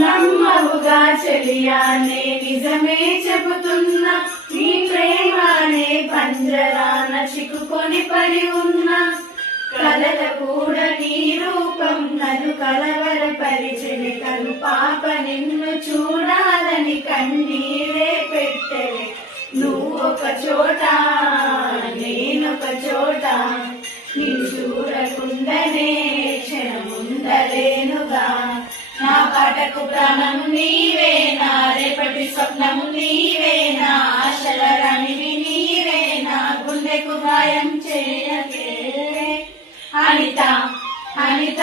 నమ్మవుగా చెలియానే నిజమే చెబుతున్నా, నీ ప్రేమానే పంజరాన చిక్కుకొని పడి ఉన్నా. కలల కూడా నీ రూపం నన్ను కలవరపరిచెని, కను పాప నిన్ను చూడాలని కన్నీరే పెట్టెని. నువ్వు ఒక చోట నేనొక చోట, నిన్ను చూడకుండానే క్షణముండలేనుగా. నా పాటకు ప్రాణము నీవే, నా రేపటి స్వప్నము నీవే, నా ఆశల రాణివి నీవే, నా గుండెకు గాయం చేయకే. అనిత అనిత